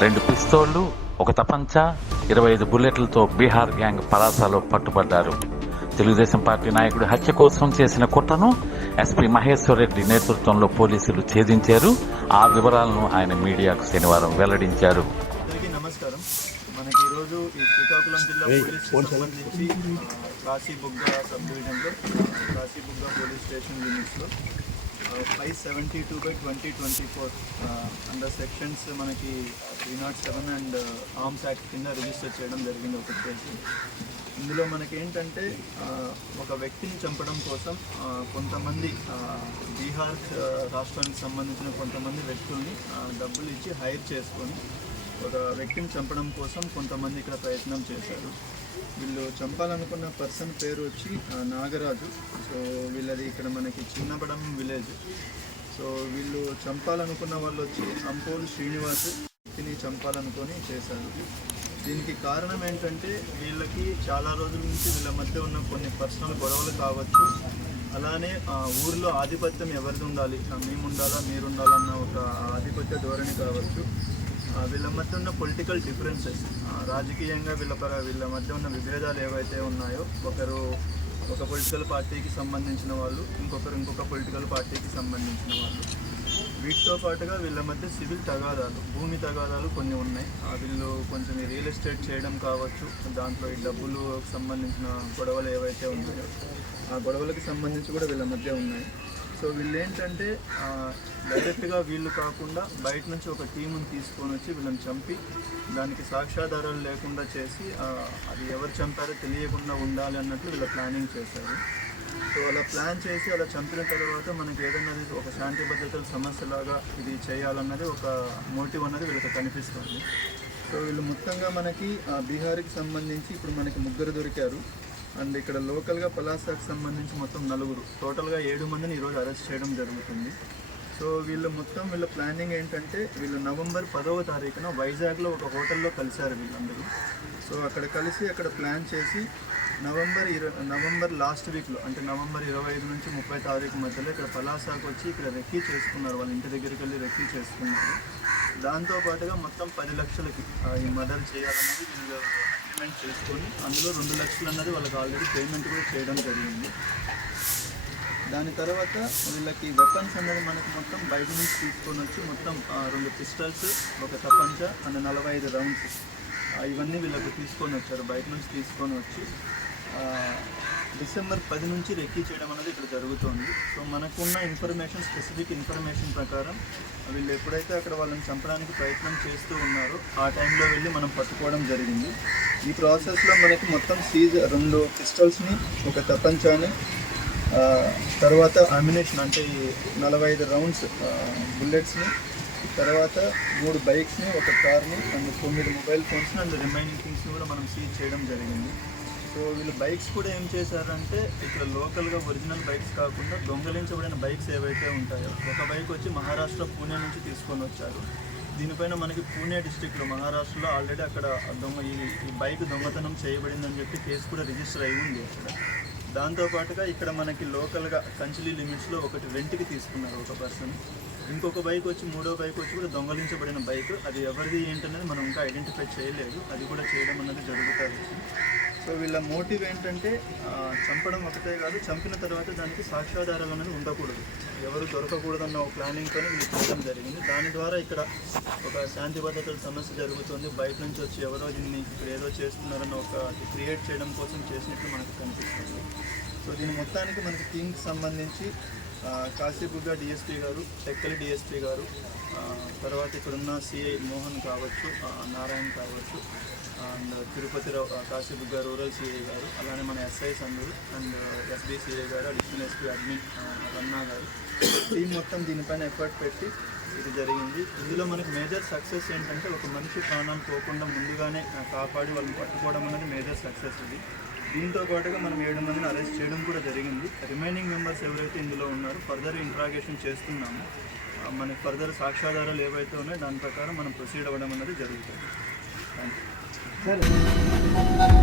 పిస్తోళ్ళు ఒక తపంచా ఇరవై ఐదు బుల్లెట్లతో బీహార్ గ్యాంగ్ పలాసలో పట్టుబడ్డారు. తెలుగుదేశం పార్టీ నాయకుడి హత్య కోసం చేసిన కుట్రను ఎస్పీ మహేశ్వర్ రెడ్డి నేతృత్వంలో పోలీసులు ఛేదించారు. ఆ వివరాలను ఆయన మీడియాకు శనివారం వెల్లడించారు. అందరికీ నమస్కారం. మనకి ఈరోజు ఈ శ్రీకాకుళం జిల్లా పోలీస్ సంబంధించి కాశీబుగ్గ సబ్ డివిజన్లో కాశీబుగ్గ పోలీస్ స్టేషన్ లిమిట్స్లో five seventy two by twenty twenty four under sections మనకి three naught seven and arms act కింద రిజిస్టర్ చేయడం జరిగింది ఒక కేసు ఇందులో మనకి ఏంటంటే uh, ఒక వ్యక్తిని చంపడం కోసం uh, కొంతమంది uh, బీహార్ రాష్ట్రానికి సంబంధించిన కొంతమంది వ్యక్తుల్ని డబ్బులు ఇచ్చి హైర్ చేసుకొని ఒక వ్యక్తిని చంపడం కోసం కొంతమంది ఇక్కడ ప్రయత్నం చేశారు. వీళ్ళు చంపాలనుకున్న పర్సన్ పేరు వచ్చి నాగరాజు. సో వీళ్ళది ఇక్కడ మనకి చిన్నబడం విలేజ్. సో వీళ్ళు చంపాలనుకున్న వాళ్ళు వచ్చి అంపోలు శ్రీనివాస్ వ్యక్తిని చంపాలనుకొని చేశారు. దీనికి కారణం ఏంటంటే వీళ్ళకి చాలా రోజుల నుంచి వీళ్ళ మధ్య ఉన్న కొన్ని పర్సనల్ గొడవలు కావచ్చు. అలానే ఆ, ఊర్లో ఆధిపత్యం ఎవరిది ఉండాలి? మేము ఉండాలా మీరు ఉండాలన్న ఒక ఆధిపత్య ధోరణి కావచ్చు. వీళ్ళ మధ్య ఉన్న పొలిటికల్ డిఫరెన్సెస్ రాజకీయంగా వీళ్ళ పర వీళ్ళ మధ్య ఉన్న విభేదాలు ఏవైతే ఉన్నాయో ఒకరు ఒక పొలిటికల్ పార్టీకి సంబంధించిన వాళ్ళు ఇంకొకరు ఇంకొక పొలిటికల్ పార్టీకి సంబంధించిన వాళ్ళు. వీటితో పాటుగా వీళ్ళ మధ్య సివిల్ తగాదాలు భూమి తగాదాలు కొన్ని ఉన్నాయి. ఆ, వీళ్ళు కొంచెం రియల్ ఎస్టేట్ చేయడం కావచ్చు దాంట్లో ఈ డబ్బులు సంబంధించిన గొడవలు ఏవైతే ఉన్నాయో ఆ గొడవలకు సంబంధించి కూడా వీళ్ళ మధ్య ఉన్నాయి. సో వీళ్ళు ఏంటంటే డైరెక్ట్గా వీళ్ళు కాకుండా బయట నుంచి ఒక టీముని తీసుకొని వచ్చి వీళ్ళని చంపి దానికి సాక్ష్యాధారాలు లేకుండా చేసి అది ఎవరు చంపారో తెలియకుండా ఉండాలి అన్నట్లు వీళ్ళ ప్లానింగ్ చేశారు. సో అలా ప్లాన్ చేసి అలా చంపిన తర్వాత మనకి ఏదైనా ఒక శాంతి భద్రతల సమస్యలాగా ఇది చేయాలన్నది ఒక మోటివ్ అన్నది వీళ్ళకి కనిపిస్తుంది. సో వీళ్ళు మొత్తంగా మనకి బీహార్కి సంబంధించి ఇప్పుడు మనకి ముగ్గురు దొరికారు. అండ్ ఇక్కడ లోకల్గా పలాసాకు సంబంధించి మొత్తం నలుగురు. టోటల్గా ఏడు మందిని ఈరోజు అరెస్ట్ చేయడం జరుగుతుంది. సో వీళ్ళు మొత్తం వీళ్ళ ప్లానింగ్ ఏంటంటే వీళ్ళు నవంబర్ పదవ తారీఖున వైజాగ్లో ఒక హోటల్లో కలిశారు వీళ్ళందరూ. సో అక్కడ కలిసి అక్కడ ప్లాన్ చేసి నవంబర్ ఇరవై నవంబర్ లాస్ట్ వీక్లో అంటే నవంబర్ ఇరవై ఐదు నుంచి ముప్పై తారీఖు మధ్యలో ఇక్కడ పలాసాకు వచ్చి ఇక్కడ రెక్కీ చేసుకున్నారు. వాళ్ళ ఇంటి దగ్గరికి వెళ్ళి రెక్కీ చేసుకున్నారు. దాంతో పాటుగా మొత్తం పది లక్షలకి ఈ మదర్ చేయాలన్నది వీళ్ళు అగ్రిమెంట్ చేసుకొని అందులో రెండు లక్షలు అన్నది వాళ్ళకి ఆల్రెడీ పేమెంట్ కూడా చేయడం జరిగింది. దాని తర్వాత వీళ్ళకి వెపన్స్ అనేది మనకి మొత్తం బయట నుంచి తీసుకొని వచ్చి మొత్తం రెండు పిస్టల్స్ ఒక తపంచ అండ్ నలభై ఐదు రౌండ్స్ ఇవన్నీ వీళ్ళకి తీసుకొని వచ్చారు బయట నుంచి తీసుకొని వచ్చి. డిసెంబర్ పది నుంచి రెక్కీ చేయడం అనేది ఇక్కడ జరుగుతోంది. సో మనకున్న ఇన్ఫర్మేషన్ స్పెసిఫిక్ ఇన్ఫర్మేషన్ ప్రకారం వీళ్ళు ఎప్పుడైతే అక్కడ వాళ్ళని చంపడానికి ప్రయత్నం చేస్తూ ఉన్నారో ఆ టైంలో వెళ్ళి మనం పట్టుకోవడం జరిగింది. ఈ ప్రాసెస్లో మనకి మొత్తం సీజ్ రెండు పిస్టల్స్ని ఒక తపంచాని తర్వాత అమ్యునేషన్ అంటే ఈ నలభై ఐదు రౌండ్స్ బుల్లెట్స్ని తర్వాత మూడు బైక్స్ని ఒక కార్ని అండ్ తొమ్మిది మొబైల్ ఫోన్స్ని అండ్ రిమైనింగ్ థింగ్స్ని కూడా మనం సీజ్ చేయడం జరిగింది. సో వీళ్ళు బైక్స్ కూడా ఏం చేశారంటే ఇక్కడ లోకల్గా ఒరిజినల్ బైక్స్ కాకుండా దొంగలించబడిన బైక్స్ ఏవైతే ఉంటాయో ఒక బైక్ వచ్చి మహారాష్ట్ర పూణే నుంచి తీసుకొని వచ్చారు. దీనిపైన మనకి పూణే డిస్టిక్లో మహారాష్ట్రలో ఆల్రెడీ అక్కడ దొంగ ఈ ఈ బైక్ దొంగతనం చేయబడిందని చెప్పి కేసు కూడా రిజిస్టర్ అయి ఉంది అక్కడ. దాంతోపాటుగా ఇక్కడ మనకి లోకల్గా కంచిలీ లిమిట్స్లో ఒకటి రెంట్కి తీసుకున్నారు ఒక పర్సన్. ఇంకొక బైక్ వచ్చి మూడో బైక్ వచ్చి కూడా దొంగలించబడిన బైక్. అది ఎవరిది ఏంటనేది మనం ఇంకా ఐడెంటిఫై చేయలేదు. అది కూడా చేయడం అన్నది జరుగుతుంది సో వీళ్ళ మోటివ్ ఏంటంటే చంపడం ఒకటే కాదు చంపిన తర్వాత దానికి సాక్ష్యాధారాలు అనేది ఉండకూడదు. ఎవరు దొరకకూడదన్న ఒక ప్లానింగ్తో వీళ్ళు చేయడం జరిగింది. దాని ద్వారా ఇక్కడ ఒక శాంతి భద్రతల సమస్య జరుగుతుంది. బయట నుంచి వచ్చి ఎవరో దీన్ని ఇక్కడ ఏదో చేస్తున్నారన్న ఒక క్రియేట్ చేయడం కోసం చేసినట్లు మనకు కనిపిస్తుంది. సో దీని మొత్తానికి మనకి థీమ్కి సంబంధించి కాశీపుగా డిఎస్పి డిఎస్పీ గారు టెక్కలి డిఎస్పీ గారు తర్వాత ఇక్కడున్న సిఐ మోహన్ కావచ్చు నారాయణ్ నారాయణ కావచ్చు and Tirupati Rao Kasibugga rural CI గారు అలానే మన ఎస్ఐస్ అందరూ అండ్ ఎస్బీ సిఐ గారు అడిషనల్ ఎస్పీ అడ్మిన్ రన్నా గారు. టీం మొత్తం దీనిపైన ఎఫర్ట్ పెట్టి ఇది జరిగింది. ఇందులో మనకి మేజర్ సక్సెస్ ఏంటంటే ఒక మనిషి ప్రాణాలు పోకుండా ముందుగానే కాపాడి వాళ్ళని పట్టుకోవడం అనేది మేజర్ సక్సెస్ ఇది. దీంతో పాటుగా మనం ఏడు మందిని అరెస్ట్ చేయడం కూడా జరిగింది. రిమైనింగ్ మెంబర్స్ ఎవరైతే ఇందులో ఉన్నారో ఫర్దర్ ఇంట్రాగేషన్ చేస్తున్నాము. మన ఫర్దర్ సాక్ష్యాధారాలు ఏవైతే ఉన్నాయో దాని ప్రకారం మనం ప్రొసీడ్ అవ్వడం అనేది జరుగుతుంది. Thank you